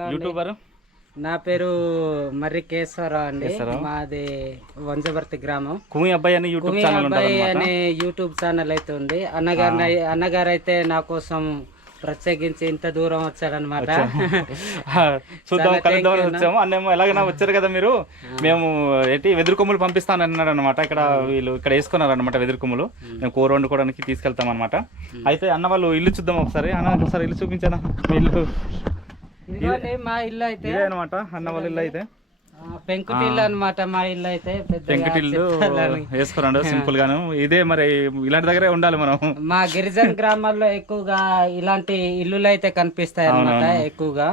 YouTuber? నా పేరు మర్రి కేశవరావు అండి. మాది వంజవర్తి గ్రామం. కుమి అబ్బాయి అని యూట్యూబ్ ఛానల్ అబ్బాయి అనే యూట్యూబ్ ఛానల్ అయితే ఉంది. అన్నగారు అన్నగారు అయితే నా కోసం ప్రత్యేకించి ఇంత దూరం వచ్చారనమాట చూద్దాం కలుద్దామని వచ్చాము. అన్నేమో ఎలాగైనా వచ్చారు కదా మీరు? మేము ఏంటి వెదురు కొమ్ములు పంపిస్తాను అన్నాడు అనమాట ఇక్కడ వీళ్ళు ఇక్కడ వేసుకున్నారు అనమాట వెదురు కొమ్ములు. మేము కూర వండుకోవడానికి తీసుకెళ్తాం అనమాట అయితే అన్న వాళ్ళు ఇల్లు చూద్దాం ఒకసారి. అన్న ఒకసారి ఇల్లు చూపించానా? ఇల్లు? మా ఇల్లు అయితే. ఇదే అనమాట అన్న వాళ్ళ ఇల్లు అయితే. ఆ, పెంకుటి ఇల్లు అనమాట మా ఇల్లు అయితే పెంకుటిల్లు సింపుల్ గాను ఇదే మరి ఇలాంటి దగ్గరే ఉండాలి మనం. మా గిరిజన గ్రామాల్లో ఎక్కువగా ఇలాంటి ఇల్లులు అయితే కనిపిస్తాయి అన్నమాట ఎక్కువగా.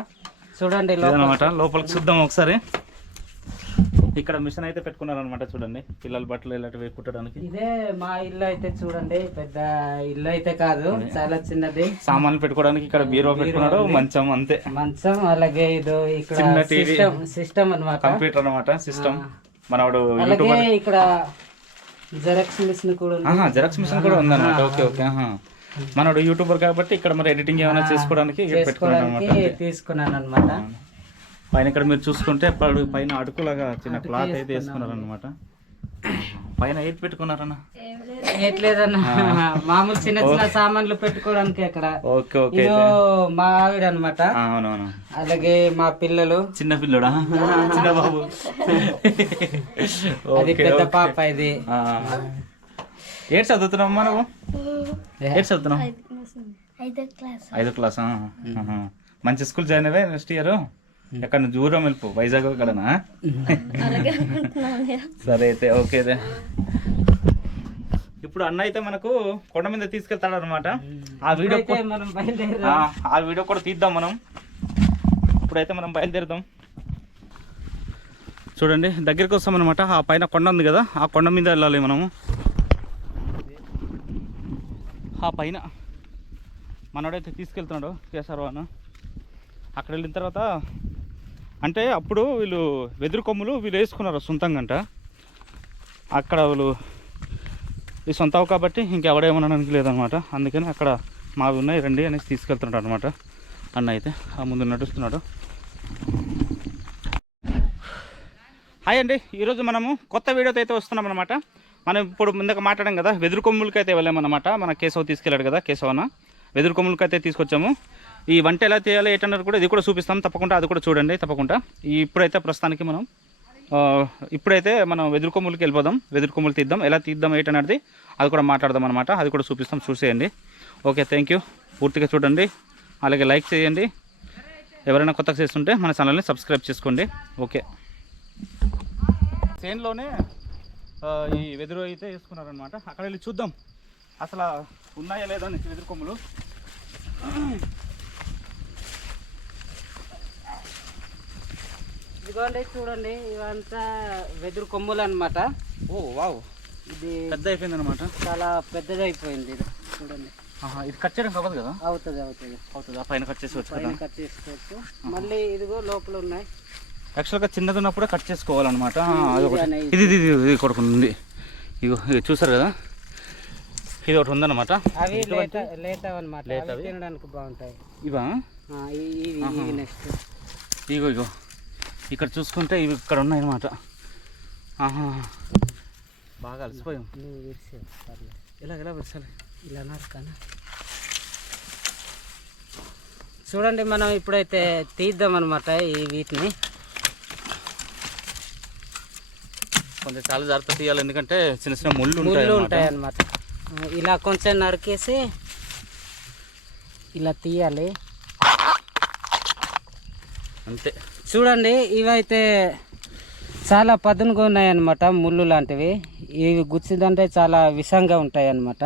చూడండి లోపల. లోపలికి చూద్దాం ఒకసారి. ఇక్కడ మిషన్ అయితే పెట్టుకున్నారు అనమాట చూడండి. పిల్లల బట్టలు ఇలాంటివి కుట్టడానికి. ఇదే మా ఇల్లు అయితే చూడండి. పెద్ద ఇల్లు అయితే కాదు. చాలా చిన్నది. సామాన్లు పెట్టుకోవడానికి ఇక్కడ బీరో పెట్టుకున్నాడు. మంచం అంతే. మంచం అలాగే ఇది ఇక్కడ. సిస్టమ్ సిస్టమ్ అనమాట కంప్యూటర్ అనమాట సిస్టమ్. మనవాడు అలాగే ఇక్కడ జెరాక్స్ మిషన్ కూడా జెరాక్స్ మిషన్ కూడా ఉందన్నమాట. ఓకే ఓకే ఆహా. మనోడు యూట్యూబర్ కాబట్టి ఇక్కడ మరి ఎడిటింగ్ ఏమైనా చేసుకోవడానికి తీసుకున్నాను అనమాట పైన ఇక్కడ మీరు చూసుకుంటే పడు- పైన అడుకులాగా చిన్న క్లాత్ అయితే వేసుకున్నారు అనమాట పైన ఏది పెట్టుకున్నారన్న? ఏట్లేదన్న మామూలు చిన్న చిన్న సామాన్లు పెట్టుకోవడానికి అక్కడ. Okay okay. ఇదో మా ఆవిడ అనమాట అవునవును. అలాగే మా పిల్లలు. చిన్న పిల్లడా? చిన్న బాబు. అది పెద్ద. పాప ఇది. ఏడు చదువుతున్నావు నువ్వు? ఏడు చదువుతున్నావు? ఐదో క్లాస్. ఐదో క్లాస్? మంచి స్కూల్ జాయిన్ అయ్యే నెక్స్ట్ ఇయర్? ఎక్కడ దూరం వెళ్ళిపో వైజాగ్ కడనా సరే అయితే ఓకే దే. ఇప్పుడు అన్న అయితే మనకు కొండ మీద తీసుకెళ్తాడు అనమాట ఆ వీడియో అయితే మనం బయలుదేరి. ఆ, వీడియో కూడా తీద్దాం మనం. ఇప్పుడైతే మనం బయలుదేరుదాం. చూడండి దగ్గరికి వస్తాం అనమాట ఆ పైన కొండ ఉంది కదా ఆ కొండ మీద వెళ్ళాలి మనము. ఆ పైన మనోడైతే తీసుకెళ్తున్నాడు కేసీఆర్ అన్న అక్కడ వెళ్ళిన తర్వాత అంటే అప్పుడు వీళ్ళు వెదురు కొమ్ములు వీళ్ళు వేసుకున్నారు సొంతంగా అక్కడ వీళ్ళు ఈ సొంతవు కాబట్టి ఇంకెవడేమనడానికి లేదనమాట. అందుకని అక్కడ మావి ఉన్నాయి రండి అనేసి తీసుకెళ్తున్నాడు అనమాట అన్న అయితే ఆ ముందు నడుస్తున్నాడు. హాయ్ అండి ఈరోజు మనము కొత్త వీడియోతో అయితే వస్తున్నాం అనమాట మనం ఇప్పుడు ముందుకు మాట్లాడాం కదా వెదురు కొమ్ములకి అయితే వెళ్ళామన్నమాట. మన కేశవ్ తీసుకెళ్ళాడు కదా కేశవ్ అన్న వెదురు కొమ్ములకి అయితే తీసుకొచ్చాము. ఈ వంట ఎలా చేయాలి ఏంటన్నారు కూడా ఇది కూడా చూపిస్తాం. తప్పకుండా అది కూడా చూడండి తప్పకుండా. ఈ ఇప్పుడైతే ప్రస్తుతానికి మనం ఇప్పుడైతే మనం వెదురు కొమ్ములకి వెళ్ళిపోదాం. వెదురు కొమ్ములు తీద్దాం. ఎలా తీద్దాం ఏంటన్నది అది కూడా మాట్లాడదాం అనమాట అది కూడా చూపిస్తాం చూసేయండి. ఓకే థ్యాంక్ యూ పూర్తిగా చూడండి. అలాగే లైక్ చేయండి. ఎవరైనా కొత్తగా చేస్తుంటే మన ఛానల్ని సబ్స్క్రైబ్ చేసుకోండి. ఓకే. చేన్లోనే ఈ వెదురు అయితే వేసుకున్నారనమాట అక్కడ వెళ్ళి చూద్దాం. అసలు ఉన్నాయా లేదా వెదురు కొమ్ములు. ఇదిగోండి చూడండి ఇవంతా వెదురు కొమ్ములు అన్నమాట ఓ వావ్. ఇది పెద్ద అయిపోయింది అనమాట చాలా పెద్దది అయిపోయింది ఇది. చూడండి. ఇది కట్ చేయడం కావదు కదా? అవుతుంది అవుతుంది. అవుతుంది? ఆ పైన కట్ చేసి పైన కట్ చేసుకోవచ్చు మళ్ళీ ఇదిగో లోపల ఉన్నాయి యాక్చువల్గా చిన్నది ఉన్నప్పుడే కట్ చేసుకోవాలన్నమాట. ఇది. ఇది ఇది ఉంది. ఇగో ఇది చూసారు కదా? ఇది ఒకటి ఉందన్నమాట. అవి లేత లేత అనమాట లేత అవి అవి? తినడానికి బాగుంటాయి. ఇవి? నెక్స్ట్ ఇగో ఇగో. ఇక్కడ చూసుకుంటే ఇవి ఇక్కడ ఉన్నాయన్నమాట. ఆహా. బాగా అలసిపోయాం. పర్లేదు ఎలా ఇలా నరకనా చూడండి మనం ఇప్పుడైతే తీద్దాం అనమాట ఈ వీటిని. కొంచెం చాలా జాగ్రత్త తీయాలి ఎందుకంటే చిన్న చిన్న ముళ్ళు ముళ్ళు. ఉంటాయి అనమాట ఇలా కొంచెం నరికేసి ఇలా తీయాలి. అంతే. చూడండి ఇవైతే చాలా పదునుగా ఉన్నాయన్నమాట ముళ్ళు లాంటివి. ఇవి గుచ్చిందంటే చాలా విషంగా ఉంటాయి అన్నమాట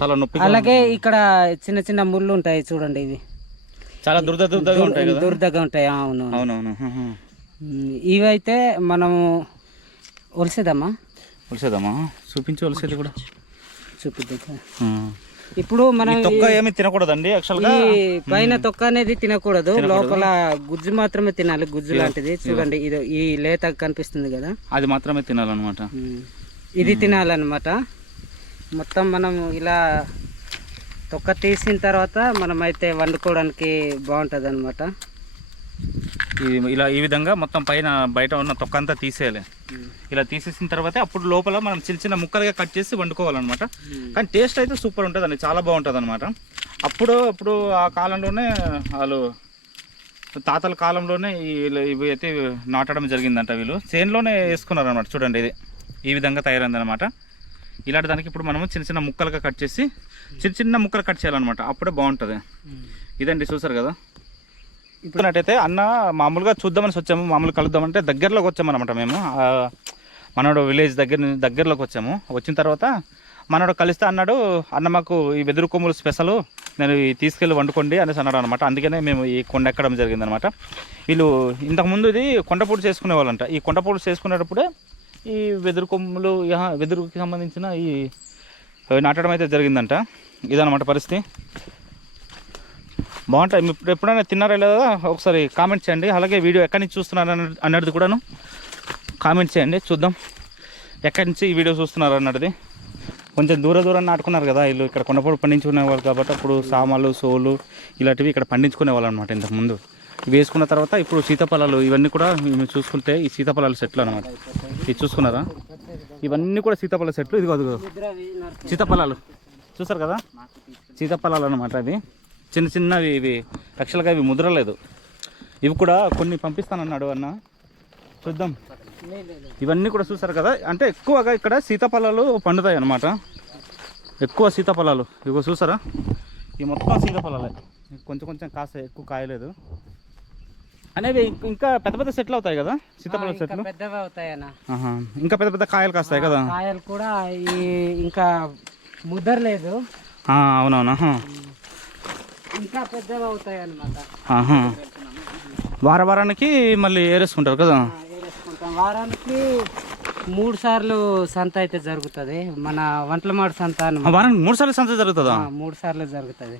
చాలా నొప్పి అలాగే ఇక్కడ చిన్న చిన్న ముళ్ళు ఉంటాయి చూడండి ఇవి. చాలా దురద దురదగా ఉంటాయి దురదగా ఉంటాయి అవును అవునవును ఇవైతే మనము ఒలిసేదమ్మా ఒలిసేదమ్మా చూపించు ఒలిసేది కూడా. చూపిద్దాం. ఇప్పుడు మనం తొక్క ఏమి తినకూడదండి యాక్చువల్గా ఈ పైన తొక్క అనేది తినకూడదు. లోపల గుజ్జు మాత్రమే తినాలి. గుజ్జు లాంటిది. చూడండి ఇది ఈ లేత కనిపిస్తుంది కదా. అది మాత్రమే తినాలన్నమాట. ఇది తినాలన్నమాట. మొత్తం మనం ఇలా తొక్క తీసిన తర్వాత మనం అయితే వండుకోవడానికి బాగుంటుంది అనమాట ఇది ఇలా ఈ విధంగా మొత్తం పైన బయట ఉన్న తొక్క అంతా తీసేయాలి. ఇలా తీసేసిన తర్వాత అప్పుడు లోపల మనం చిన్న చిన్న ముక్కలుగా కట్ చేసి వండుకోవాలన్నమాట. కానీ టేస్ట్ అయితే సూపర్ ఉంటుందండి చాలా బాగుంటుంది అనమాట అప్పుడు అప్పుడు ఆ కాలంలోనే వాళ్ళు తాతల కాలంలోనే ఇవి అయితే నాటడం జరిగిందంట వీళ్ళు. చేనులోనే వేసుకున్నారు అనమాట చూడండి ఇది. ఈ విధంగా తయారైందనమాట ఇలాంటి దానికి ఇప్పుడు మనము చిన్న చిన్న ముక్కలుగా కట్ చేసి చిన్న చిన్న ముక్కలు కట్ చేయాలన్నమాట. అప్పుడే బాగుంటుంది. ఇదండి చూసారు కదా? ఇప్పుడు ఇప్పుడున్నట్టయితే అన్న మామూలుగా చూద్దామని వచ్చాము మామూలు కలుద్దామంటే దగ్గరలోకి వచ్చామన్నమాట మేము. మనోడు విలేజ్ దగ్గర నుంచి దగ్గరలోకి వచ్చాము. వచ్చిన తర్వాత మనోడు కలిస్తే అన్నాడు అన్న మాకు ఈ వెదురు కొమ్ములు స్పెషల్ నేను ఈ తీసుకెళ్ళి వండుకోండి అనేసి అన్నాడు అనమాట అందుకనే మేము ఈ కొండ ఎక్కడం జరిగిందనమాట వీళ్ళు ఇంతకుముందు ఇది కొండపూడు చేసుకునే వాళ్ళంట ఈ కొండపూడు చేసుకునేటప్పుడే ఈ వెదురు కొమ్ములు వెదురుకి సంబంధించిన ఈ నాటడం అయితే జరిగిందంట. ఇదనమాట పరిస్థితి. బాగుంటాయి. ఇప్పుడు ఎప్పుడైనా తిన్నారా లేదా? ఒకసారి కామెంట్ చేయండి. అలాగే వీడియో ఎక్కడి నుంచి చూస్తున్నారు అన్న- అన్నది కూడాను కామెంట్ చేయండి. చూద్దాం. ఎక్కడి నుంచి ఈ వీడియో చూస్తున్నారు అన్నది. కొంచెం దూర దూరం నాటుకున్నారు కదా వీళ్ళు. ఇక్కడ కొండపూడి పండించుకునేవాళ్ళు కాబట్టి అప్పుడు సామాలు సోలు ఇలాంటివి ఇక్కడ పండించుకునే వాళ్ళు అనమాట ఇంతకుముందు వేసుకున్న తర్వాత ఇప్పుడు సీతాఫలాలు ఇవన్నీ కూడా మేము చూసుకుంటే ఈ సీతాఫలాలు సెట్లు అనమాట ఇది చూసుకున్నారా? ఇవన్నీ కూడా సీతాఫల సెట్లు. ఇది కాదు సీతాఫలాలు. చూసారు కదా? సీతాఫలాలు అనమాట అది చిన్న చిన్నవి ఇవి. యాక్చువల్గా ఇవి ముద్రలేదు. ఇవి కూడా కొన్ని పంపిస్తానన్నాడు అన్న. చూద్దాం. ఇవన్నీ కూడా చూసారు కదా? అంటే ఎక్కువగా ఇక్కడ సీతాఫలాలు పండుతాయి అన్నమాట. ఎక్కువ సీతాఫలాలు. ఇగో చూసారా? ఇవి మొత్తం సీతాఫలాలే. కొంచెం కొంచెం కాసే ఎక్కువ కాయలేదు. అనేవి ఇంక- పెద్ద పెద్ద సెట్లు అవుతాయి కదా? సీతాఫల చెట్లు పెద్దవి అవుతాయన్న. ఇంకా పెద్ద పెద్ద కాయలు కాస్తాయి కదా? కాయలు కూడా ఈ ఇంకా ముదరలేదు. అవునవును. ఇంకా పెద్దవి అవుతాయి అన్నమాట ఆహా. వార వారానికి మళ్ళీ ఏరేసుకుంటారు కదా? వేసుకుంటాం వారానికి మూడు సార్లు సంత అయితే జరుగుతుంది. మన వంటలమాడు సంత వారానికి మూడు సార్లు సంత జరుగుతుందా? మూడు సార్లు జరుగుతుంది.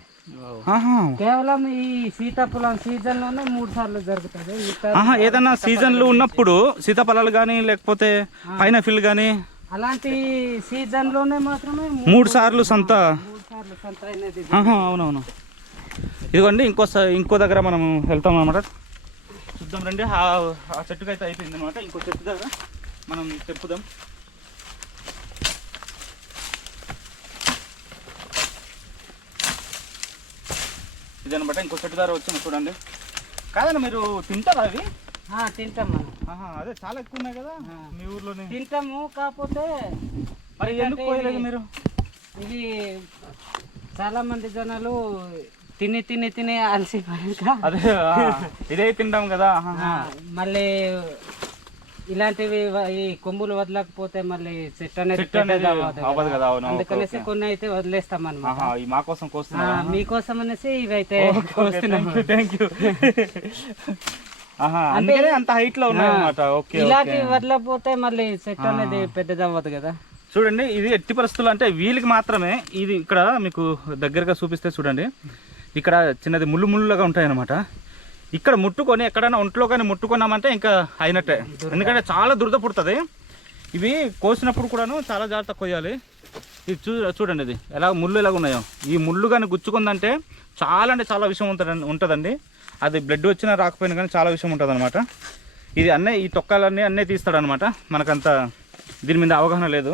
కేవలం ఈ సీతాఫలం సీజన్లోనే మూడు సార్లు జరుగుతుంది. ఏదైనా సీజన్లు ఉన్నప్పుడు సీతాఫలాలు కానీ లేకపోతే పైనాపిల్ కానీ అలాంటి సీజన్లోనే మాత్రమే మూడు సార్లు సంత. మూడు సార్లు సంత అనేది అవునవును. ఇదిగోండి ఇంకో ఇంకో దగ్గర మనం వెళ్తాం అనమాట చూద్దాం రండి ఆ చెట్టుకి అయితే అయిపోయింది అనమాట ఇంకో చెట్టు దగ్గర మనం తెప్పుదాం ఇదనమాట ఇంకో చెట్టు దగ్గర వచ్చాము చూడండి. కాదన్న మీరు తింటారా అవి? తింటాం అదే చాలా ఎక్కువ ఉన్నాయి కదా మీ ఊర్లోనే. తింటాము కాకపోతే మరి ఎందుకు పోయలేదు మీరు? ఇది చాలా మంది జనాలు తిని తిని తిని అలసిపోయాక అదే ఆ, ఇదే తింటాం కదా. ఆహా. మళ్ళీ ఇలాంటివి వ- ఈ కొమ్ములు వదలకపోతే మళ్ళీ చెట్టు అనేది చెట్టు అనేది పెద్దది అవ్వదు కదా. అవ్వదు కదా అవును అందుకనేసి కొన్ని అయితే వదిలేస్తాం అనమాట ఆహా, ఈ మా కోసం కోస్తున్నా మీకోసం అనేసి ఇవి అయితే కోస్తున్నాం థ్యాంక్ యూ ఆహా అందుకనే అంత హైట్లో ఉన్నాయి అన్నమాట ఓకే ఇలాంటి వదలకపోతే మళ్ళీ చెట్టు అనేది పెద్దది అవ్వదు కదా. చూడండి ఇది ఎట్టి పరిస్థితులు అంటే వీళ్ళకి మాత్రమే ఇది ఇక్కడ మీకు దగ్గరగా చూపిస్తే చూడండి. ఇక్కడ చిన్నది ముళ్ళు ముళ్ళుగా ఉంటాయి అన్నమాట ఇక్కడ ముట్టుకొని ఎక్కడైనా ఒంట్లో కానీ ముట్టుకున్నామంటే ఇంకా అయినట్టే. ఎందుకంటే చాలా దురద పుడుతుంది. ఇవి కోసినప్పుడు కూడాను చాలా జాగ్రత్త కొయ్యాలి. ఇది చూ చూడండి ఇది. ఎలా ముళ్ళు ఎలాగ ఉన్నాయో. ఈ ముళ్ళు కానీ గుచ్చుకుందంటే చాలా అంటే చాలా విషయం ఉంటుంది ఉంటుందండి. అది బ్లడ్ వచ్చినా రాకపోయినా కానీ చాలా విషయం ఉంటుంది అనమాట ఇది అన్నీ ఈ తొక్కలన్నీ అన్నీ తీస్తాడనమాట మనకంత దీని మీద అవగాహన లేదు.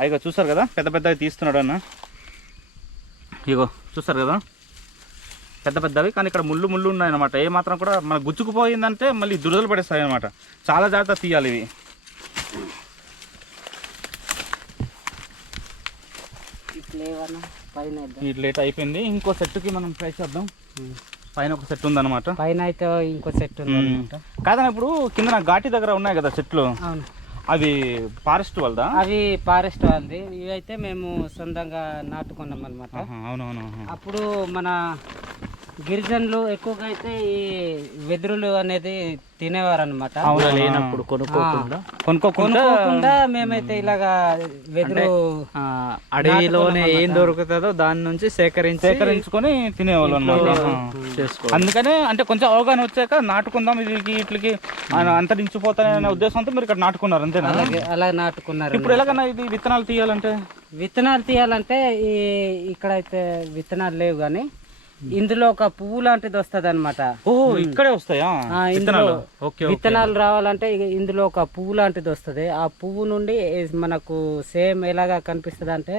అయ్యో చూస్తారు కదా? పెద్ద పెద్దవి తీస్తున్నాడు అన్న. ఇగో చూస్తారు కదా? పెద్ద పెద్దవి కానీ ఇక్కడ ముళ్ళు ముళ్ళు ఉన్నాయన్నమాట. ఏ మాత్రం కూడా మన గుచ్చుకుపోయిందంటే మళ్ళీ దురదలు పడేస్తాయి అనమాట చాలా జాగ్రత్త తీయాలి ఇవి. ఈ లేట్ అయిపోయింది. ఇంకో సెట్కి మనం ట్రై చేద్దాం. పైన ఒక సెట్ ఉందన్నమాట. పైన అయితే ఇంకో అనమాట కాదన్న ఇప్పుడు కింద ఘాటి దగ్గర ఉన్నాయి కదా చెట్లు అవును. అవి ఫారెస్ట్ వాళ్ళదా? అవి ఫారెస్ట్ వాళ్ళది. ఇవి అయితే మేము సొంతంగా నాటుకున్నాం అనమాట అవునవును అప్పుడు మన గిరిజనులు ఎక్కువగా అయితే ఈ వెదురులు అనేది తినేవారు అనమాట లేనప్పుడు కొనుక్కోకుండా? మేమైతే ఇలాగా వెదురు అడవిలోనే ఏం దొరుకుతుందో దాని నుంచి సేకరించి సేకరించుకొని తినేవాళ్ళు అనమాట అందుకనే అంటే కొంచెం అవగాహన వచ్చాక నాటుకుందాం వీటికి వీటికి అంతరించిపోతాయనే ఉద్దేశంతో మీరు ఇక్కడ నాటుకున్నారు అంతేనా? అలాగే అలా నాటుకున్నారు ఇప్పుడు ఎలాగన్నా ఇది విత్తనాలు తీయాలంటే? విత్తనాలు తీయాలంటే ఈ ఇక్కడైతే విత్తనాలు లేవు కానీ ఇందులో ఒక పువ్వు లాంటిది వస్తుంది అనమాట ఇక్కడే వస్తాయా? ఇందులో విత్తనాలు? రావాలంటే ఇందులో ఒక పువ్వు లాంటిది వస్తుంది. ఆ పువ్వు నుండి మనకు సేమ్ ఎలాగా కనిపిస్తుంది అంటే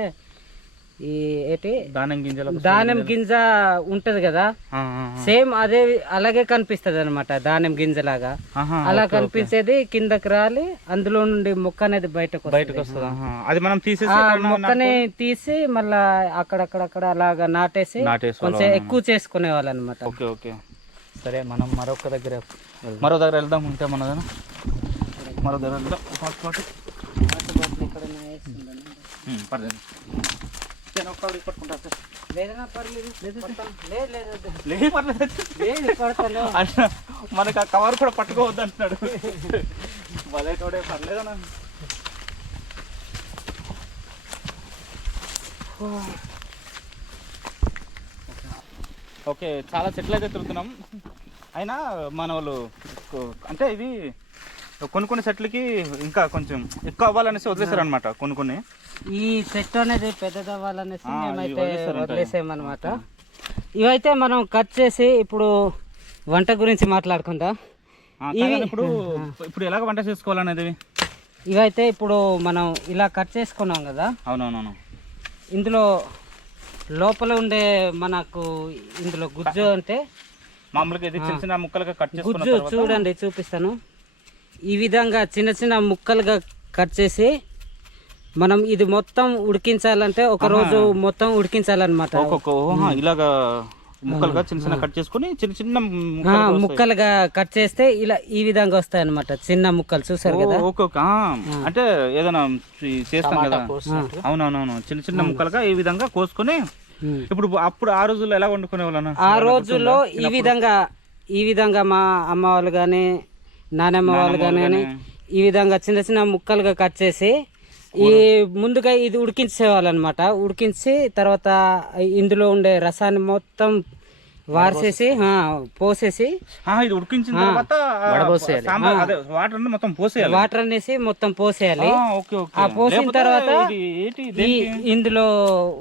ఈ ఏంటి? దానం గింజల. దానిమ్మ గింజ ఉంటది కదా. సేమ్ అదే అలాగే కనిపిస్తుంది అనమాట దానిమ్మ గింజలాగా. ఆహా, అలా కనిపించేది కిందకి రాలి అందులో నుండి మొక్క అనేది బయటకు. బయటకు వస్తుంది. అది మనం తీసేసి మొక్కని తీసి మళ్ళా అక్కడక్కడక్కడ అలాగా నాటేసి కొంచెం ఎక్కువ చేసుకునే వాళ్ళు అనమాట ఓకే ఓకే. సరే మనం మరొక దగ్గర మరో దగ్గర వెళ్దాం ఉంటే మన దగ్గర మరో దగ్గర వెళ్దాం. పర్లేదు. నేను ఒక్క ఆవిడ పట్టుకుంటా సార్. లేదు పర్లేదు. అన్న మనకు ఆ కవర్ కూడా పట్టుకోవద్దు అంటున్నాడు. భలే తోడే పర్లేదన్నా ఓకే చాలా చెట్లు అయితే తిరుగుతున్నాం. అయినా మన వాళ్ళు అంటే ఇవి కొన్ని కొన్ని చెట్లకి ఇంకా కొంచెం ఎక్కువ అవ్వాలనేసి వదిలేశారు అనమాట కొన్ని కొన్ని ఈ చెట్టు అనేది పెద్దదవ్వాలనేసి ఇవి మేమైతే. వదిలేసామన్నమాట. ఇవైతే మనం కట్ చేసి ఇప్పుడు వంట గురించి మాట్లాడుకుందాం కాదని ఇప్పుడు ఇప్పుడు ఎలాగ వంట చేసుకోవాలనేది? ఇవైతే ఇప్పుడు మనం ఇలా కట్ చేసుకున్నాం కదా. అవునవునవును. ఇందులో లోపల ఉండే మనకు ఇందులో గుజ్జు అంటే మామూలుగా ఇది చిన్న చిన్న ముక్కలుగా కట్ గుజ్జు చూడండి చూపిస్తాను. ఈ విధంగా చిన్న చిన్న ముక్కలుగా కట్ చేసి మనం ఇది మొత్తం ఉడికించాలంటే ఒక రోజు మొత్తం ఉడికించాలన్నమాట. ఒక్కొక్క ఇలాగా ముక్కలుగా చిన్న చిన్న కట్ చేసుకుని చిన్న చిన్న ముక్కలుగా కట్ చేస్తే ఇలా ఈ విధంగా వస్తాయి అన్నమాట చిన్న ముక్కలు చూసారు కదా? ఆ, అంటే ఏదైనా ఈ చేస్తాం కదా. అవునవునవును. చిన్న చిన్న ముక్కలుగా ఈ విధంగా కోసుకొని. ఇప్పుడు అప్పుడు ఆ రోజుల్లో ఎలా వండుకునే వాళ్ళను ఆ రోజుల్లో ఈ విధంగా ఈ విధంగా మా అమ్మ వాళ్ళు కానీ నానమ్మ వాళ్ళు కానీ ఈ విధంగా చిన్న చిన్న ముక్కలుగా కట్ చేసి ఈ ముందుగా ఇది ఉడికించేవాళ్ళు అనమాట ఉడికించి తర్వాత ఇందులో ఉండే రసాన్ని మొత్తం వార్చేసి ఆ, పోసేసి ఆ, ఇది ఉడికించిన తర్వాత ఆ, సాంబార్ అదే వాటర్ అన్ని మొత్తం పోసేయాలి. వాటర్ అనేసి మొత్తం పోసేయాలి. ఆ, ఓకే ఓకే. ఆ పోసిన తర్వాత? ఇందులో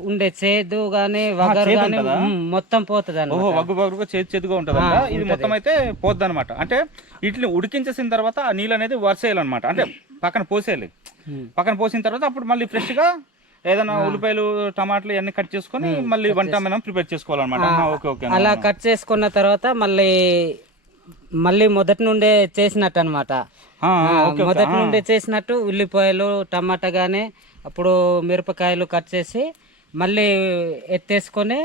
ఉండే చేదు గానీ వగరు చేదు గానీ మొత్తం పోతుంది ఓహో వగ్గు చేతిగా ఉంటుంది ఇది మొత్తం అయితే పోద్ది అనమాట అంటే వీటిని ఉడికించేసిన తర్వాత ఆ నీళ్ళు అనేది వరిసేయాలన్నమాట. అంటే పక్కన పోసేయాలి. పక్కన పోసిన తర్వాత అప్పుడు మళ్ళీ ఫ్రెష్గా ఏదైనా ఉల్లిపాయలు టమాటాలు ఇవన్నీ కట్ చేసుకొని మళ్ళీ వంట మనం ప్రిపేర్ చేసుకోవాలన్నమాట. ఆహా, ఓకే ఓకే అలా కట్ చేసుకున్న తర్వాత మళ్ళీ మళ్ళీ మొదటి నుండే చేసినట్టు అనమాట ఓకే ఓకే. మొదటి నుండే చేసినట్టు ఉల్లిపాయలు టమాటా కానీ అప్పుడు మిరపకాయలు కట్ చేసి మళ్ళీ ఎత్తేసుకొని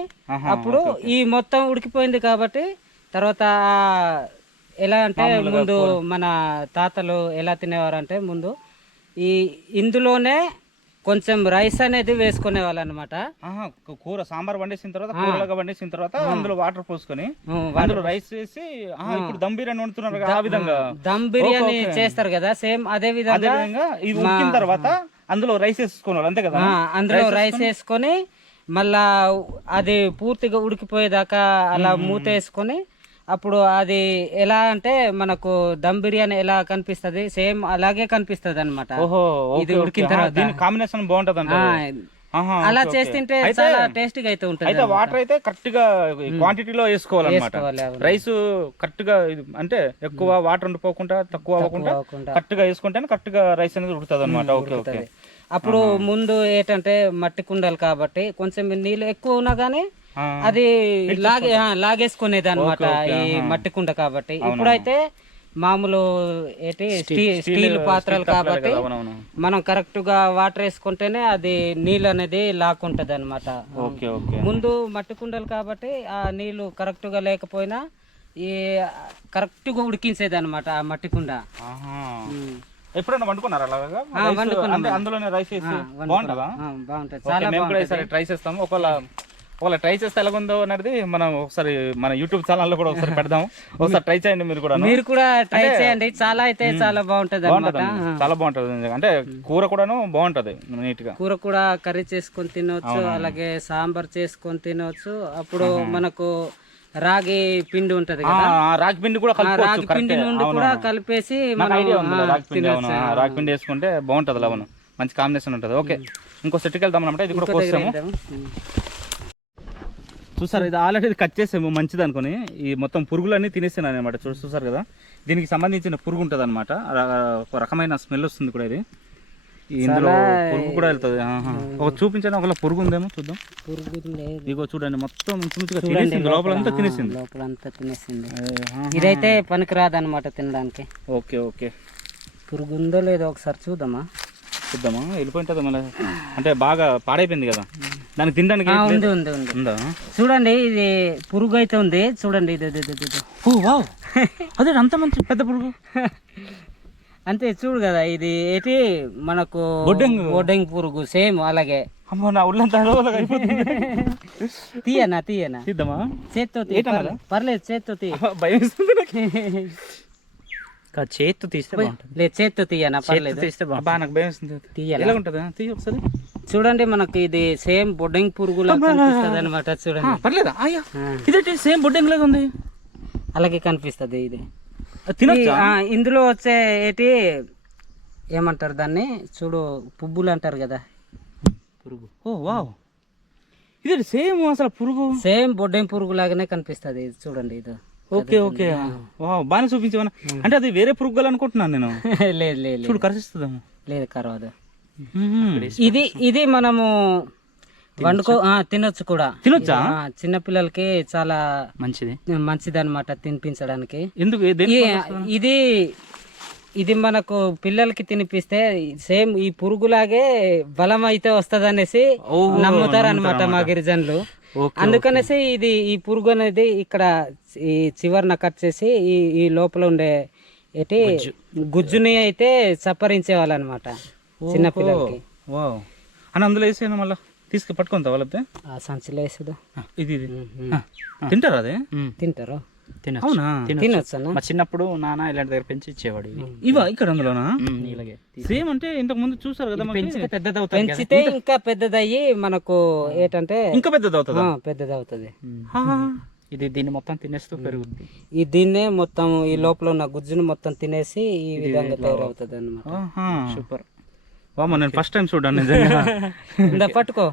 అప్పుడు ఈ మొత్తం ఉడికిపోయింది కాబట్టి తర్వాత ఎలా అంటే ముందు మన తాతలు ఎలా తినేవారు అంటే ముందు ఈ ఇందులోనే కొంచెం రైస్ అనేది వేసుకునే వాళ్ళు అనమాట కూర సాంబార్ వండేసిన తర్వాత కూరలాగా వండేసిన తర్వాత అందులో వాటర్ పోసుకొని అందులో రైస్ వేసి ఇప్పుడు దమ్ బిర్యానీ వండుతున్నారు కదా, ఆ విధంగా. దమ్ బిర్యానీ చేస్తారు కదా సేమ్ అదే విధంగా ఇది ఉడికిన తర్వాత అందులో రైస్ వేసుకోవాలి అంతే కదా? అందులో రైస్ వేసుకొని మళ్ళా అది పూర్తిగా ఉడికిపోయేదాకా అలా మూత వేసుకొని అప్పుడు అది ఎలా అంటే మనకు దమ్ బిర్యానీ ఎలా కనిపిస్తది? సేమ్ అలాగే కనిపిస్తది అనమాట ఓహో ఇది ఉడికిన తర్వాత. దీని కాంబినేషన్ బాగుంటది అంట ఆహా, అలా. చేస్తుంటే చాలా టేస్టీగా అయితే ఉంటుంది అయితే వాటర్ అయితే కరెక్ట్గా క్వాంటిటీలో వేసుకోవాలన్నమాట. రైస్ కరెక్ట్గా అంటే ఎక్కువ వాటర్ ఉండిపోకుండా తక్కువ అవ్వకుండా. కరెక్ట్గా వేసుకుంటే కరెక్ట్గా రైస్ అనేది ఉడుకుతుంది అనమాట ఓకే ఓకే. అప్పుడు ముందు ఏంటంటే మట్టి కుండలు కాబట్టి కొంచెం నీళ్ళు ఎక్కువ ఉన్నా కానీ. అది లాగే లాగేసుకునేది అనమాట ఈ మట్టి కుండ కాబట్టి. ఇప్పుడైతే మామూలు ఏంటి స్టీ- స్టీల్ పాత్రలు కాబట్టి మనం కరెక్ట్గా వాటర్ వేసుకుంటేనే అది నీళ్ళు అనేది లాక్కుంటది అనమాట ఓకే ఓకే. ముందు మట్టి కుండలు కాబట్టి ఆ నీళ్ళు కరెక్ట్గా లేకపోయినా ఈ కరెక్ట్గా ఉడికించేది అనమాట ఆ మట్టి కుండ. ఎప్పుడైనా వండుకున్నారా అలాగా? అందులోనే రైస్. బాగుంటుందా. ట్రై చేస్తాము. ఒకవేళ ఒకవేళ ట్రై చేస్తే ఎలాగుందో అనేది మనం ఒకసారి మన యూట్యూబ్ ఛానల్లో కూడా ఒకసారి పెడదాం. ఒకసారి ట్రై చేయండి మీరు కూడా మీరు కూడా ట్రై చేయండి. చాలా అయితే చాలా బాగుంటది చాలా బాగుంటది. అంటే కూర కూడాను బాగుంటది నీట్గా. కూర కూడా కర్రీ చేసుకొని తినవచ్చు అలాగే సాంబార్ చేసుకొని తినవచ్చు అప్పుడు మనకు రాగి పిండి ఉంటది రాగి పిండి కూడా రాగి పిండి. నుండి కూడా. కలిపేసి రాగి పిండి వేసుకుంటే బాగుంటది లవను మంచి కాంబినేషన్ ఉంటది. ఓకే. ఇంకో సెట్కి వెళ్దాం అనమాట ఇది కూడా కోసాము. చూసారు ఇది ఆల్రెడీ కట్ చేసాము మంచిది అనుకుని. ఈ మొత్తం పురుగులన్నీ తినేసాను అనమాట చూసారు కదా? దీనికి సంబంధించిన పురుగు ఉంటుంది అనమాట ఒక రకమైన స్మెల్ వస్తుంది కూడా ఇది. ఇందులో పురుగు కూడా వెళ్తుంది. ఒక చూపించండి ఒకవేళ పురుగు ఉందేమో చూద్దాం. పురుగు లేదు. ఇగో చూడండి మొత్తం ఇంచుమించుగా తినేసింది. లోపలంతా తినేసింది. లోపలంతా తినేసింది. ఇదైతే పనికిరాదు అనమాట తినడానికి. Okay okay. పురుగు ఉందో లేదో ఒకసారి చూద్దామా? చూద్దామా? వెళ్ళిపోయింటుంది మళ్ళీ. అంటే బాగా పాడైపోయింది కదా? దానికి తినడానికి ఉంది? ఉంది ఉంది. ఉందా? చూడండి ఇది పురుగు అయితే ఉంది. చూడండి ఇది ఇది. ఓ వావ్. అదే అంత మంచి పెద్ద పురుగు? అంతే చూడు కదా ఇది ఏంటి? మనకు బొడ్డెంగు. బొడ్డెంగ్ పురుగు సేమ్ అలాగే. అమ్మో నా ఉళ్ళంతా తీయనా తీయనా? తీద్దామా? చేత్తో తీ పర్లేదు చేత్తో తీ. భయం చేత్తు తీస్తే లేదు చేత్తో తీయనా పర్లేదు. తీస్తే అబ్బా నాకు భయం తీయాలా? ఎలా ఉంటుందా? తీయ ఒకసారి. చూడండి మనకి ఇది సేమ్ బొడ్డెంగ్ పురుగులా కనిపిస్తుంది అనమాట చూడండి. పర్లేదా? అయ్యా. ఆ, ఇదేంటి సేమ్ బొడ్డింగ్ లాగా ఉంది? అలాగే కనిపిస్తుంది ఇది. ఇందులో వచ్చే ఏంటి ఏమంటారు దాన్ని? చూడు పువ్వులు అంటారు కదా. పురుగు. ఓ వావ్. ఇది సేమ్ అసలు పురుగు? సేమ్ బొడ్డెం పురుగు లాగానే కనిపిస్తుంది ఇది చూడండి ఇది. Okay okay. వావ్ బాగానే చూపించమన్నా అంటే అది వేరే పురుగు అనుకుంటున్నాను నేను. లేదు లేదు. చూడు కరిసిస్తుందేమో. లేదు కరవదు. ఇది ఇది మనము వండుకో ఆ, తినొచ్చు కూడా. తినొచ్చా? చిన్న పిల్లలకి చాలా మంచిది. మంచిది అనమాట తినిపించడానికి. ఎందుకు? ఇది ఇది మనకు పిల్లలకి తినిపిస్తే సేమ్ ఈ పురుగులాగే బలం అయితే వస్తుంది అనేసి నమ్ముతారు అనమాట మా గిరిజనులు అందుకనేసి ఇది ఈ పురుగు అనేది ఇక్కడ ఈ చివరిన కట్ చేసి ఈ ఈ లోపల ఉండే ఏంటి గుజ్జుని అయితే చప్పరించే వాళ్ళు అనమాట చిన్న పిల్లలకి. వావ్. అని అందులో వేసాను మళ్ళీ. తీసుకు పట్టుకుంటా వాళ్ళతే ఆ సంచిలో వేసుడు ఇది ఇది. తింటారా అదే? తింటారు. తినచ్చు. అవునా? తినొచ్చు. అన్న. మా చిన్నప్పుడు నాన్న ఇలాంటి దగ్గర పెంచి ఇచ్చేవాడు ఇవి. ఇక్కడ అందులోనా ఇలాగే. సేమ్ అంటే ఇంతకు ముందు చూసారు కదా. పెంచితే పెద్దది అవుతుంది. పెంచితే ఇంకా పెద్దదయ్యి మనకు ఏంటంటే ఇంకా పెద్దది అవుతుందా ఆ, పెద్దది అవుతుంది. ఇది దీన్ని మొత్తం తినేస్తూ పెరుగుద్ది. ఈ దీన్నే మొత్తం ఈ లోపల ఉన్న గుజ్జును మొత్తం తినేసి ఈ విధంగా తయారవుతుంది అనమాట సూపర్. వామ నేను ఫస్ట్ టైం చూడండి నిజంగా. ఇందా పట్టుకో.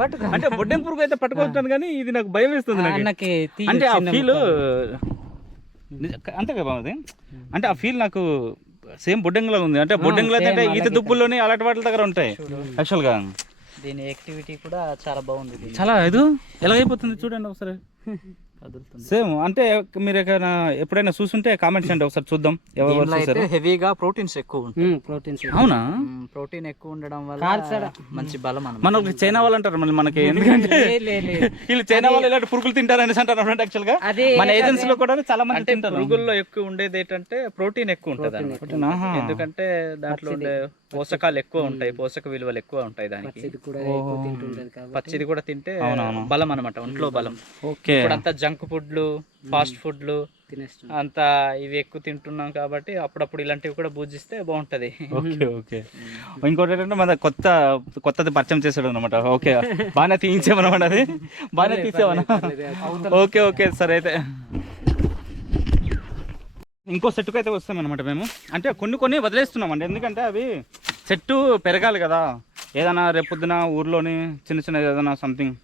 పట్టుకో. అంటే బొడ్డెం పురుగు అయితే పట్టుకుంటాను కానీ ఇది నాకు భయం వేస్తుంది నాకు అంటే ఆ ఫీల్. అంతే కదా బాబు అంటే ఆ ఫీల్ నాకు సేమ్ బొడ్డెంగులో ఉంది. అంటే బొడ్డెంగులో అయితే అంటే ఈత దుప్పుల్లోని అలాంటి వాటి దగ్గర ఉంటాయి యాక్చువల్గా దీని యాక్టివిటీ కూడా చాలా బాగుంది చాలా ఇది ఎలాగైపోతుంది చూడండి ఒకసారి. సేమ్ అంటే మీరు ఎక్కడైనా ఎప్పుడైనా చూసుంటే కామెంట్స్ చేయండి ఒకసారి చూద్దాం. ఎవరు చూసారు? హెవీగా ప్రోటీన్స్ ఎక్కువ ఉంటాయి. ప్రోటీన్స్ అవునా? ప్రోటీన్ ఎక్కువ ఉండడం. వల్ల మంచి బలం అన్నమాట మనకి చైనా వాళ్ళు అంటారు మళ్ళీ మనకి ఎందుకంటే లే, లే, లే. వీళ్ళు చైనా వాళ్ళు ఇలాంటి పురుగులు తింటారు అనేసి అంటారు యాక్చువల్గా. మన ఏజెన్సీలో కూడా చాలా మంది అంటే తింటారు. పురుగుల్లో ఎక్కువ ఉండేది ఏంటంటే ప్రోటీన్ ఎక్కువ ఉంటుంది. ఎందుకంటే దాంట్లో ఉండే పోషకాలు ఎక్కువ ఉంటాయి పోషక విలువలు ఎక్కువ ఉంటాయి దానికి. పచ్చిది కూడా తింటే బలం అన్నమాట ఒంట్లో బలం. ఓకే. ఇప్పుడంతా జంక్ ఫుడ్లు ఫాస్ట్ ఫుడ్లు అంతా ఇవి ఎక్కువ తింటున్నాం కాబట్టి అప్పుడప్పుడు ఇలాంటివి కూడా పూజిస్తే బాగుంటది. Okay okay. ఇంకోటి ఏంటంటే మన కొత్త కొత్తది పరిచయం చేసాడు అనమాట ఓకే బాగానే తీయించామన్నమాట అది. బాగానే తీసేవనా ఓకే ఓకే సరే అయితే. ఇంకో సెట్కి అయితే వస్తామన్నమాట మేము. అంటే కొన్ని కొన్ని వదిలేస్తున్నామండి. ఎందుకంటే అవి చెట్టు పెరగాలి కదా. ఏదైనా రేపొద్దున ఊర్లోని చిన్న చిన్న ఏదైనా సంథింగ్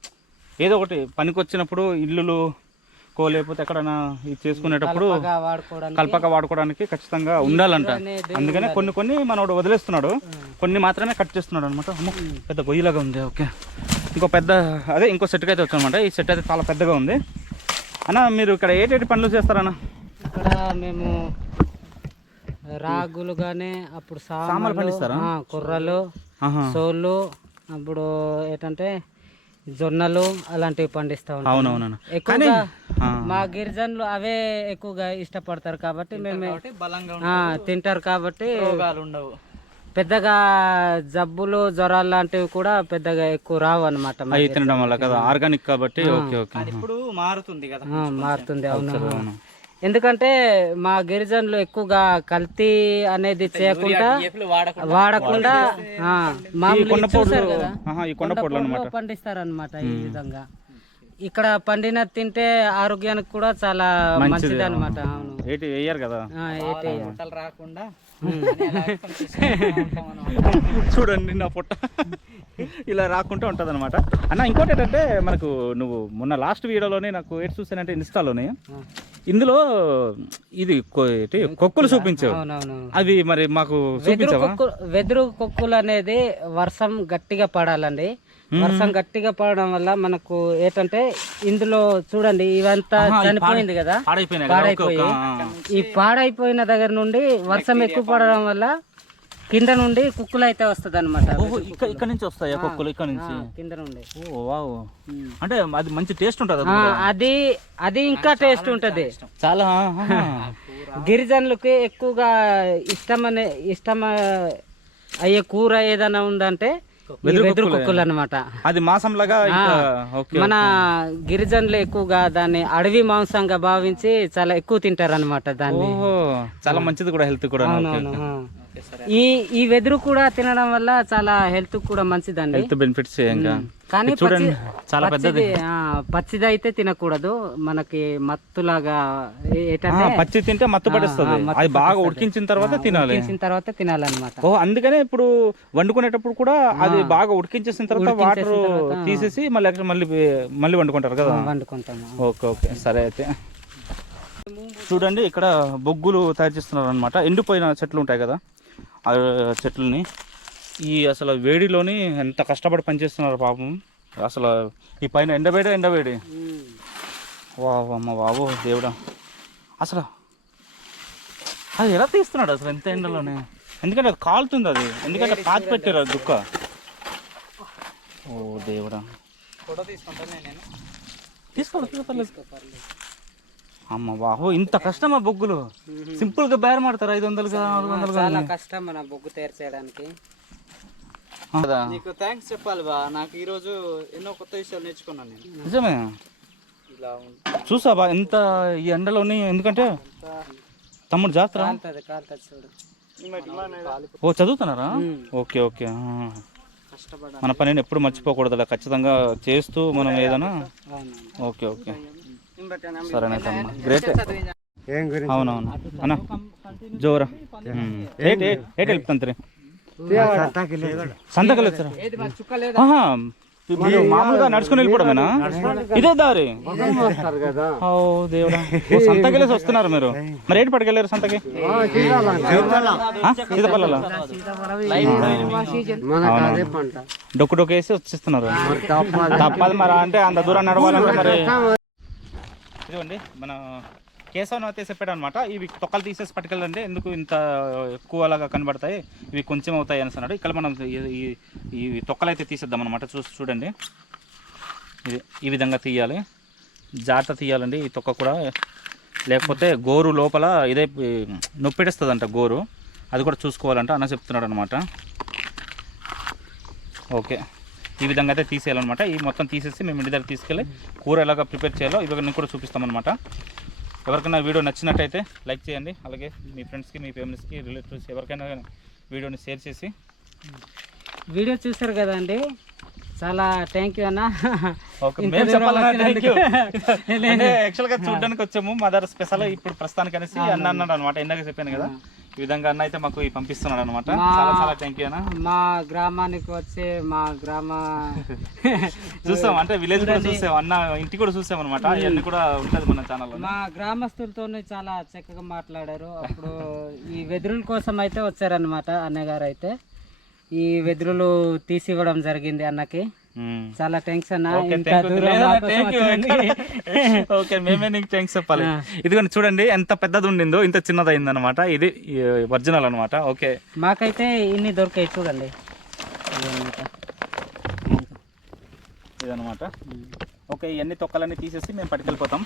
ఏదో ఒకటి పనికి వచ్చినప్పుడు ఇల్లులు కో లేకపోతే ఎక్కడైనా ఇది చేసుకునేటప్పుడు కల్పక వాడుకోవడానికి ఖచ్చితంగా ఉండాలంట. అందుకనే కొన్ని కొన్ని మనోడు వదిలేస్తున్నాడు. కొన్ని మాత్రమే కట్ చేస్తున్నాడు అనమాట పెద్ద గొయ్యిలాగా ఉంది ఓకే. ఇంకో పెద్ద అదే ఇంకో సెట్కి అయితే వచ్చానమాట ఈ సెట్ అయితే చాలా పెద్దగా ఉంది. అన్న మీరు ఇక్కడ ఏటేటి పనులు చేస్తారన్న? ఇక్కడ మేము రాగులు గానీ అప్పుడు సామలు పండిస్తారా? కుర్రలు. సోళ్ళు అప్పుడు ఏంటంటే జొన్నలు అలాంటివి పండిస్తా ఉంటాం. అవునవునన్న. ఎక్కువగా. మా గిరిజనులు అవే ఎక్కువగా ఇష్టపడతారు కాబట్టి మేము ఆ, తింటారు కాబట్టి రోగాలు ఉండవు. పెద్దగా జబ్బులు జ్వరాలు లాంటివి కూడా పెద్దగా ఎక్కువ రావు అనమాట అవి తినడం వల్ల కదా ఆర్గానిక్ కాబట్టి ఓకే ఓకే. ఇప్పుడు మారుతుంది కదా. మారుతుంది అవును. ఎందుకంటే మా గిరిజనులు ఎక్కువగా కల్తీ అనేది చేయకుండా వాడకుండా పండిస్తారు అనమాట ఈ విధంగా. ఇక్కడ పండిన తింటే ఆరోగ్యానికి కూడా చాలా మంచిది అనమాట అవును. ఏటి వేయరు కదా? ఆ, ఏంటి రాకుండా చూడండి నా పొట్ట ఇలా రాకుంటూ ఉంటుంది అనమాట అన్న ఇంకోటి ఏంటంటే మనకు నువ్వు మొన్న లాస్ట్ వీడియోలోనే నాకు ఏటి చూసానంటే ఇన్స్టాలోనే ఇందులో ఇది కొక్కులు చూపించావు. అవి మరి మాకు వెదురు కొక్కులు అనేది వర్షం గట్టిగా పడాలండి. వర్షం గట్టిగా పడడం వల్ల మనకు ఏంటంటే ఇందులో చూడండి ఇవంతా చనిపోయింది కదా. పాడైపోయి ఈ పాడైపోయిన దగ్గర నుండి వర్షం ఎక్కువ పడడం వల్ల కింద నుండి కుక్కులు అయితే వస్తుంది అనమాట ఇక్కడ నుంచి వస్తాయా కొక్కులు ఇక్కడ నుంచి? కింద నుండి. Oh wow. అంటే అది మంచి టేస్ట్ ఉంటుంది అది అది ఇంకా టేస్ట్ ఉంటది. చాలా. గిరిజనులకి ఎక్కువగా ఇష్టమనే ఇష్టం అయ్యే కూర ఏదైనా ఉందంటే వెదురు కుక్కలు. అనమాట అది మాసంలాగా ఇంకా ఓకే మన గిరిజనులు ఎక్కువగా దాన్ని అడవి మాంసంగా భావించి చాలా ఎక్కువ తింటారు అనమాట దాన్ని చాలా మంచిది కూడా హెల్త్ కూడా. ఈ ఈ వెదురు కూడా తినడం వల్ల చాలా హెల్త్ కూడా మంచిదండి. హెల్త్ బెనిఫిట్స్ కానీ చూడండి చాలా పెద్దది. పచ్చిది అయితే తినకూడదు. మనకి మత్తులాగా పచ్చి తింటే మత్తు పడిస్తుంది. అది బాగా ఉడికించిన తర్వాత తినాలి. ఉడికించిన తర్వాత తినాలన్నమాట. ఓ అందుకనే ఇప్పుడు వండుకునేటప్పుడు కూడా అది బాగా ఉడికించేసిన తర్వాత వాటర్ తీసేసి మళ్ళీ అక్కడ మళ్ళీ మళ్ళీ వండుకుంటారు కదా? వండుకుంటాము. Okay okay. సరే అయితే. చూడండి ఇక్కడ బొగ్గులు తయారు చేస్తున్నారు అనమాట ఎండిపోయిన చెట్లు ఉంటాయి కదా? ఆ చెట్లని. ఈ అసలు వేడిలోని ఎంత కష్టపడి పనిచేస్తున్నారు పాపం. అసలు ఈ పైన ఎండవేడి ఎండవేడి వా అమ్మ బాబు దేవుడా. అసలు అది ఎలా తీస్తున్నాడు అసలు ఎంత ఎండలోనే? ఎందుకంటే అది కాలుతుంది అది. ఎందుకంటే పాతి పెట్టారు అది దుక్క. ఓ దేవుడా. ఫోటో తీసుకుంటాను నేను. తీసుకోవాలి తీసుకోవాలి అమ్మ బాబు ఇంత కష్టమా బొగ్గులు? సింపుల్గా బేరం ఆడతారు? ఐదు వందలుగా నాలుగు వందలుగా చాలా కష్టం మన బొగ్గు తయారు చేయడానికి. నీకు థ్యాంక్స్ చెప్పాలి బా. నాకు ఈ రోజు ఎన్నో కొత్త విషయాలు నేర్చుకున్నాను నేను. నిజమే. ఇలా చూసా బా ఎంత ఈ ఎండలోని ఎందుకంటే తమ్ముడు జాతర? కాలుతుంది కాలుతుంది చూడు. ఓ చదువుతున్నారా? ఓకే ఓకే మన పనిని ఎప్పుడు మర్చిపోకూడదు అలా ఖచ్చితంగా చేస్తూ మనం ఏదైనా ఓకే ఓకే. సరేనమ్మా గ్రేట్ అవునవును. అన్న జోరా. ఏట్ ఏట్ ఏట్ వెళ్తాంతరే సంతకలు మీరు మామూలుగా నడుచుకుని వెళ్ళిపోవడమేనా ఇదే దారి. ఓ దేవుడా. సంతకెళ్ళేసి వస్తున్నారు మీరు. మరి ఏంటి పట్టుకెళ్ళారు సంతకి? ఆ, సీతపల్లలో. డొక్కు డొక్కు వేసి వచ్చేస్తున్నారు. తప్పదు మరి అంటే అంత దూరం నడవాలంటే మరి. ఇదిగోండి మన కేశవన్ అయితే చెప్పాడు అనమాట ఇవి తొక్కలు తీసేసి పట్టుకెళ్ళండి ఎందుకు ఇంత ఎక్కువ అలాగా కనబడతాయి ఇవి కొంచెం అవుతాయి అని అన్నాడు. ఇక్కడ మనం ఈ- ఈ- తొక్కలు అయితే తీసేద్దాం అనమాట చూసి చూడండి. ఇది ఈ విధంగా తీయాలి. జాగ్రత్త తీయాలండి ఈ తొక్క కూడా. లేకపోతే గోరు లోపల ఇదే నొప్పిడేస్తుందంట గోరు. అది కూడా చూసుకోవాలంట అన్న చెప్తున్నాడు అనమాట ఓకే. ఈ విధంగా అయితే తీసేయాలన్నమాట. ఈ మొత్తం తీసేసి మేము ఇంటి దగ్గర తీసుకెళ్ళి కూర ఎలాగ ప్రిపేర్ చేయాలో ఇవన్నీ కూడా చూపిస్తామన్నమాట. ఎవరికైనా వీడియో నచ్చినట్టయితే లైక్ చేయండి. అలాగే మీ ఫ్రెండ్స్కి మీ ఫ్యామిలీస్కి రిలేటివ్స్ ఎవరికైనా వీడియోని షేర్ చేసి వీడియో చూసారు కదండి చాలా థ్యాంక్ యూ అన్న. యాక్చువల్గా చూడడానికి వచ్చాము మా దగ్గర స్పెషల్ ఇప్పుడు ప్రస్తుతానికి అనేసి అన్న అన్నాడు అనమాట ఇందాక చెప్పాను కదా. ఈ విధంగా అన్న అయితే మాకు పంపిస్తున్నాడు అనమాట చాలా చాలా థ్యాంక్ యూ అన్న. మా గ్రామానికి వచ్చి మా గ్రామ చూసాం అంటే విలేజ్ కూడా చూసాం అన్న ఇంటి కూడా చూసాం అనమాట అవన్నీ కూడా ఉంటుంది మన ఛానల్లో మా గ్రామస్తులతో చాలా చక్కగా మాట్లాడారు. అప్పుడు ఈ వెదురుల కోసం అయితే వచ్చారనమాట అన్నయ్య గారు అయితే. ఈ వెదురులు తీసి ఇవ్వడం జరిగింది అన్నకి. చాలా థ్యాంక్స్ అన్న. ఓకే మేమే నీకు థ్యాంక్స్ చెప్పాలి. ఇదిగోండి చూడండి ఎంత పెద్దది ఉండిందో ఇంత చిన్నది అయింది అనమాట ఇది ఒరిజినల్ అనమాట ఓకే మాకైతే ఇన్ని దొరికాయి చూడండి. ఇదనమాట ఓకే ఇవన్నీ తొక్కలన్నీ తీసేసి మేము పట్టుకెళ్ళిపోతాం.